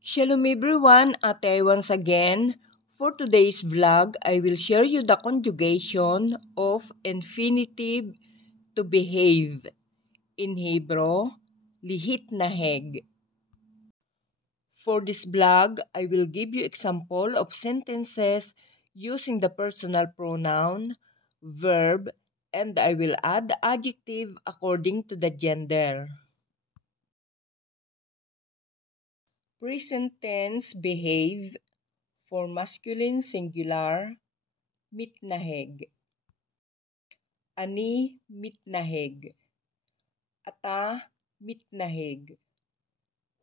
Shalom everyone, Ate once again. For today's vlog, I will share you the conjugation of infinitive to behave. In Hebrew, lihit naheg. For this vlog, I will give you example of sentences using the personal pronoun, verb, and I will add the adjective according to the gender. Present tense behave for masculine singular, mitnaheg. Ani mitnaheg. Ata mitnaheg.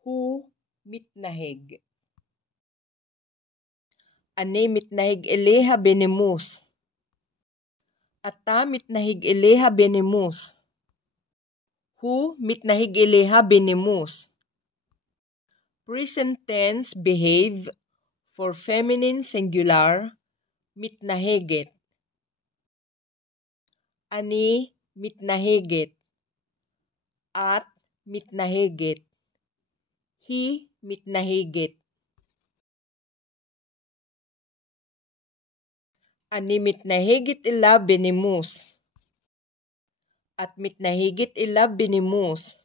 Hu mitnaheg. Ani mitnaheg eleha benemus. Ata mitnaheg eleha benemus. Hu mitnaheg eleha benemus. Present tense behave for feminine singular, mitnaheget. Ani mitnaheget. At mitnaheget. Hi mitnaheget. Ani mitnahigit ila benimus. At mitnahigit ila benimus.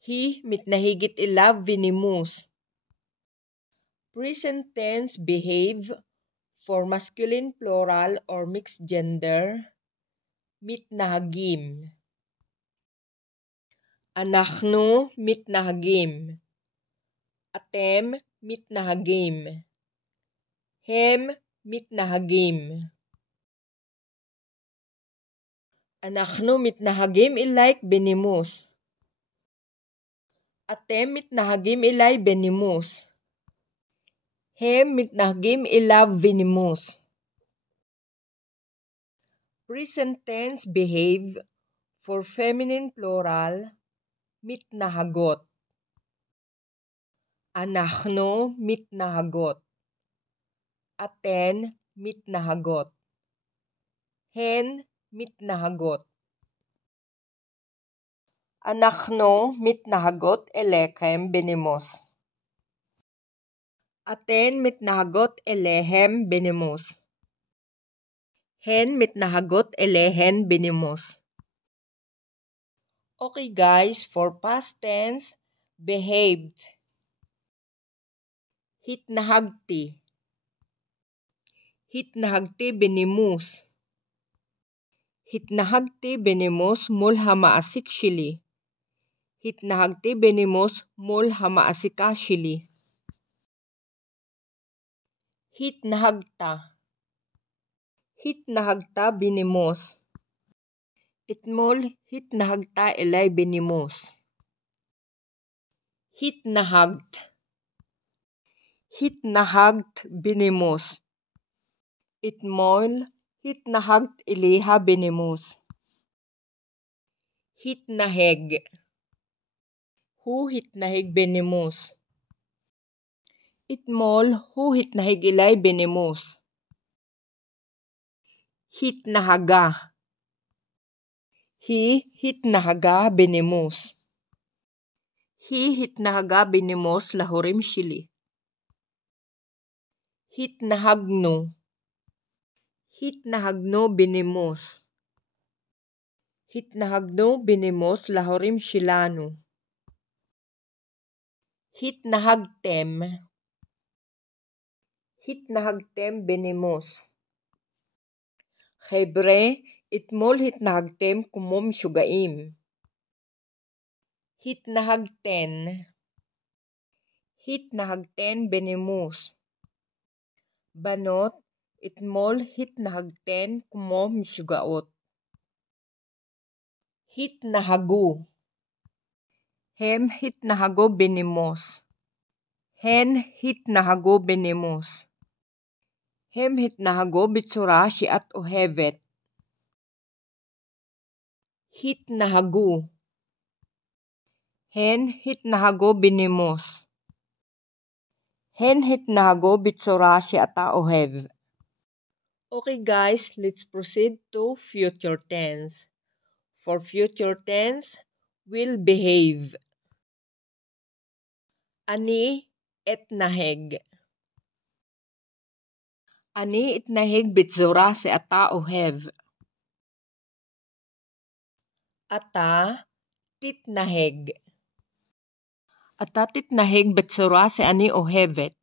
Hi mitnahigit ila benimus. Present tense behave for masculine plural or mixed gender, mitnahagim. Anachnu mitnahagim. Atem mitnahagim. Hem mitnahagim. Anachnu mitnahagim ilayk benimus. Atem mitnahagim ilay benimus. Hem mitnahagim ilav venimus. Present tense behave for feminine plural, mitnahagot. Anachnu mitnahagot. Aten mitnahagot. Hen mitnahagot. Anachnu mitnahagot elekem benimus. Aten mitnahagot elehem benimus. Hen mitnahagot elehen benimus. Okay guys, for past tense, behaved. Hitnahagti. Hitnahagti benimus. Hitnahagti benimus mul hamaasikshili. Hitnahagti benimus mul hamaasikashili. Hitnahagta. Hitnahagta benimus. Itmol hitnahagta elay benimus. Hitnahagt. Hitnahagt benimus. Itmol hitnahagt iliha benimus. Hitnaheg. Hu hitnaheg benimus. Itmol hu hitnaheg ilay benimus. Hitnahaga. Hi hitnahaga benimus. Hi hitnahaga benimus lahurim shili. Hitnahagno. Hitnahagno benimus. Hitnahagno benimus lahurim shilano. Hitnahagtem. Hitnahagtem benimus. Hebre itmol hitnahagtem kumom shugaim. Hitnahagten. Hitnahagten benimus. Banot itmol hitnahagten kumom shugaot. Hitnahagu. Hem hitnahago benimus. Hen hitnahago benimus. Hem hitnahago bitsura shiat ohevet. Hitnahagu. Hen hitnahago benimus. Hen hitnahago bitsura shiata ohev. Okay guys, let's proceed to future tense. For future tense, will behave. Ani etnaheg. Ani itnaheg bitsura se ata ohev. Ata titnaheg. Ata titnaheg bitsura se ani ohevet.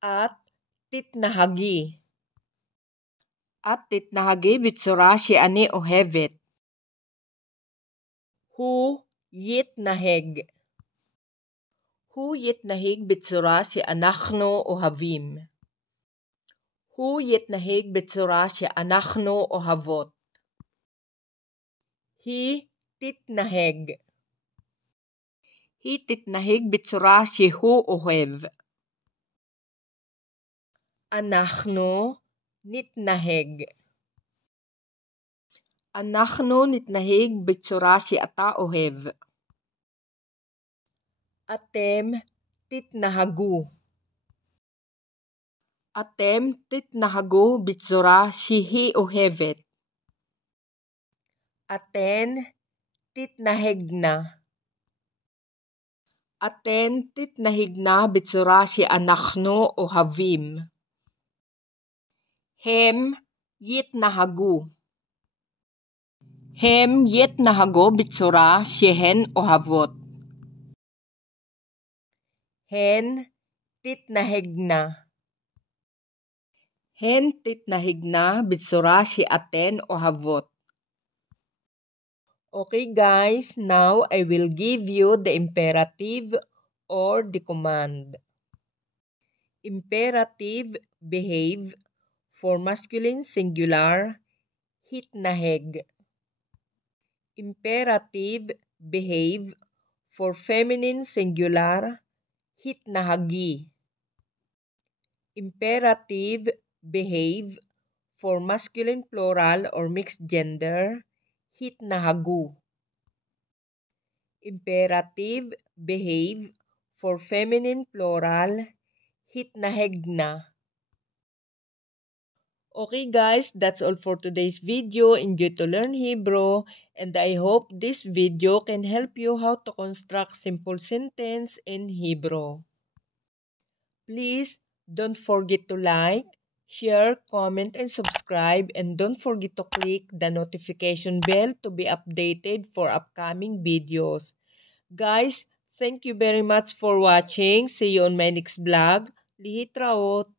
At titnahagi. At titnahagi bitsura si ani ohevet. Hu yitnaheg. Hu yitnaheg bitsura si anachno ohavim. Hu yitnaheg bitsura si anachno ohavot. Hi titnaheg. Hi titnaheg bitsura si hu ohev. Anachno nitnaheg. Anachno nitnaheg bitsura si ata ohev. Atem titnahagu. Atem titnahagu bitsura si hi ohevet. Aten titnahegna. Aten titnahigna bitsura si anachno ohavim. Hem yitnahagu. Hem yitnahagu bitsura si hen ohavot. Hen titnahegna. Hen titnahigna bitsura si aten ohavot. Okay guys, now I will give you the imperative or the command. Imperative behave for masculine singular hitnaheg. Imperative behave for feminine singular hitnahagi. Imperative behave for masculine plural or mixed gender hitnahagu. Imperative behave for feminine plural hitnahegna. Okay guys, that's all for today's video. Enjoy to learn Hebrew, and I hope this video can help you how to construct simple sentence in Hebrew. Please don't forget to like, share, comment, and subscribe, and don't forget to click the notification bell to be updated for upcoming videos. Guys, thank you very much for watching. See you on my next vlog. Lihitraot!